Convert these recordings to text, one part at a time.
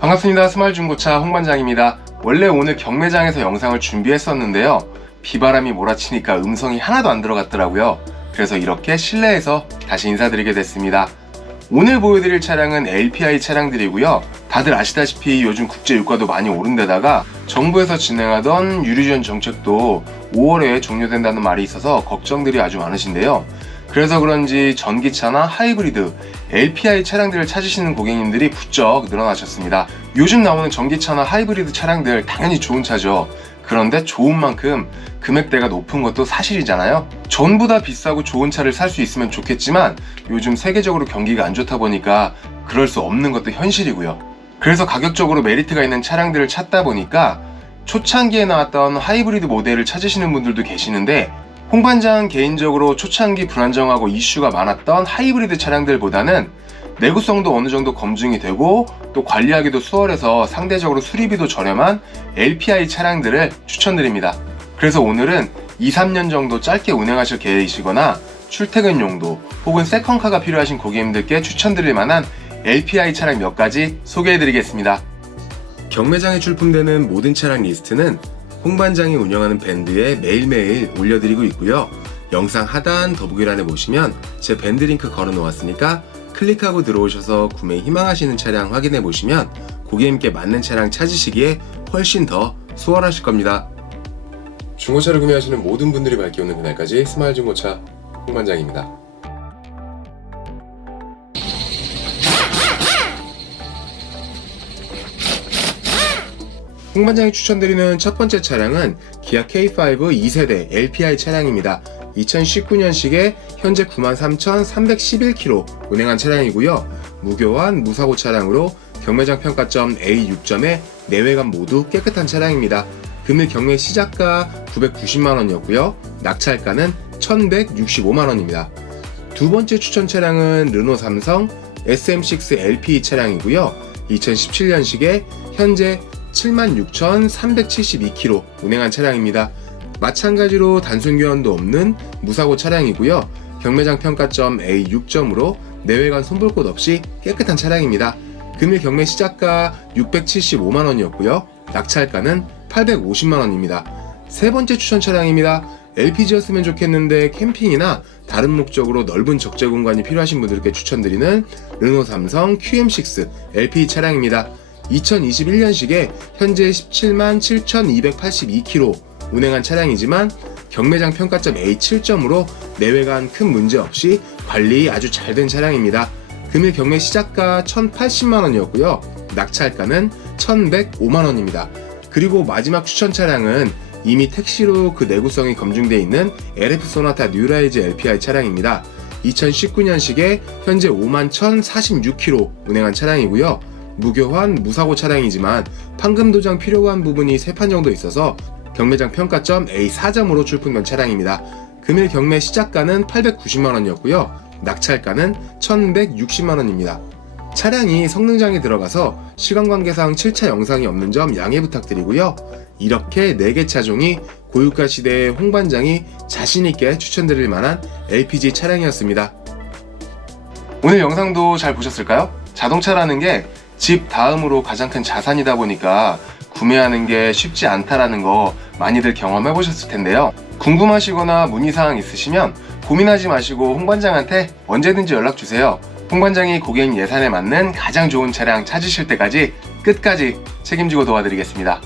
반갑습니다. 스마일 중고차 홍반장입니다. 원래 오늘 경매장에서 영상을 준비했었는데요. 비바람이 몰아치니까 음성이 하나도 안 들어갔더라고요. 그래서 이렇게 실내에서 다시 인사드리게 됐습니다. 오늘 보여드릴 차량은 LPI 차량들이고요. 다들 아시다시피 요즘 국제 유가도 많이 오른 데다가 정부에서 진행하던 유류전 정책도 5월에 종료된다는 말이 있어서 걱정들이 아주 많으신데요. 그래서 그런지 전기차나 하이브리드, LPI 차량들을 찾으시는 고객님들이 부쩍 늘어나셨습니다. 요즘 나오는 전기차나 하이브리드 차량들 당연히 좋은 차죠. 그런데 좋은 만큼 금액대가 높은 것도 사실이잖아요. 전부 다 비싸고 좋은 차를 살 수 있으면 좋겠지만 요즘 세계적으로 경기가 안 좋다 보니까 그럴 수 없는 것도 현실이고요. 그래서 가격적으로 메리트가 있는 차량들을 찾다 보니까 초창기에 나왔던 하이브리드 모델을 찾으시는 분들도 계시는데 홍반장 개인적으로 초창기 불안정하고 이슈가 많았던 하이브리드 차량들보다는 내구성도 어느 정도 검증이 되고 또 관리하기도 수월해서 상대적으로 수리비도 저렴한 LPI 차량들을 추천드립니다. 그래서 오늘은 2, 3년 정도 짧게 운행하실 계획이시거나 출퇴근 용도 혹은 세컨카가 필요하신 고객님들께 추천드릴 만한 LPI 차량 몇 가지 소개해드리겠습니다. 경매장에 출품되는 모든 차량 리스트는 홍반장이 운영하는 밴드에 매일매일 올려드리고 있고요. 영상 하단 더보기란에 보시면 제 밴드 링크 걸어 놓았으니까 클릭하고 들어오셔서 구매 희망하시는 차량 확인해 보시면 고객님께 맞는 차량 찾으시기에 훨씬 더 수월하실 겁니다. 중고차를 구매하시는 모든 분들이 밝게 오는 그날까지 스마일 중고차 홍반장입니다. 홍반장이 추천드리는 첫 번째 차량은 기아 K5 2세대 LPI 차량입니다. 2019년식에 현재 93,311km 운행한 차량이고요. 무교환 무사고 차량으로 경매장 평가점 A6점에 내외관 모두 깨끗한 차량입니다. 금일 경매 시작가 990만원이었고요. 낙찰가는 1165만원입니다. 두 번째 추천 차량은 르노 삼성 SM6 LPE 차량이고요. 2017년식에 현재 76,372km 운행한 차량입니다. 마찬가지로 단순 교환도 없는 무사고 차량이고요. 경매장 평가점 A6점으로 내외관 손볼 곳 없이 깨끗한 차량입니다. 금일 경매 시작가 675만 원이었고요. 낙찰가는 850만 원입니다. 세 번째 추천 차량입니다. LPG였으면 좋겠는데 캠핑이나 다른 목적으로 넓은 적재 공간이 필요하신 분들께 추천드리는 르노 삼성 QM6 LP 차량입니다. 2021년식에 현재 17만 7,282km 운행한 차량이지만 경매장 평가점 A7점으로 내외관 큰 문제 없이 관리 아주 잘 된 차량입니다. 금일 경매 시작가 1,080만원이었고요. 낙찰가는 1,105만원입니다. 그리고 마지막 추천 차량은 이미 택시로 그 내구성이 검증되어 있는 LF 소나타 뉴라이즈 LPI 차량입니다. 2019년식에 현재 5만 1,046km 운행한 차량이고요. 무교환 무사고 차량이지만 판금 도장 필요한 부분이 3판 정도 있어서 경매장 평가점 A4점으로 출품된 차량입니다. 금일 경매 시작가는 890만원이었고요. 낙찰가는 1160만원입니다. 차량이 성능장에 들어가서 시간 관계상 7차 영상이 없는 점 양해 부탁드리고요. 이렇게 4개 차종이 고유가 시대의 홍반장이 자신있게 추천드릴 만한 LPG 차량이었습니다. 오늘 영상도 잘 보셨을까요? 자동차라는 게 집 다음으로 가장 큰 자산이다 보니까 구매하는 게 쉽지 않다라는 거 많이들 경험해 보셨을 텐데요. 궁금하시거나 문의사항 있으시면 고민하지 마시고 홍반장한테 언제든지 연락 주세요. 홍반장이 고객 예산에 맞는 가장 좋은 차량 찾으실 때까지 끝까지 책임지고 도와드리겠습니다.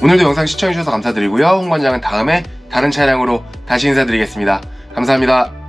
오늘도 영상 시청해주셔서 감사드리고요. 홍반장은 다음에 다른 차량으로 다시 인사드리겠습니다. 감사합니다.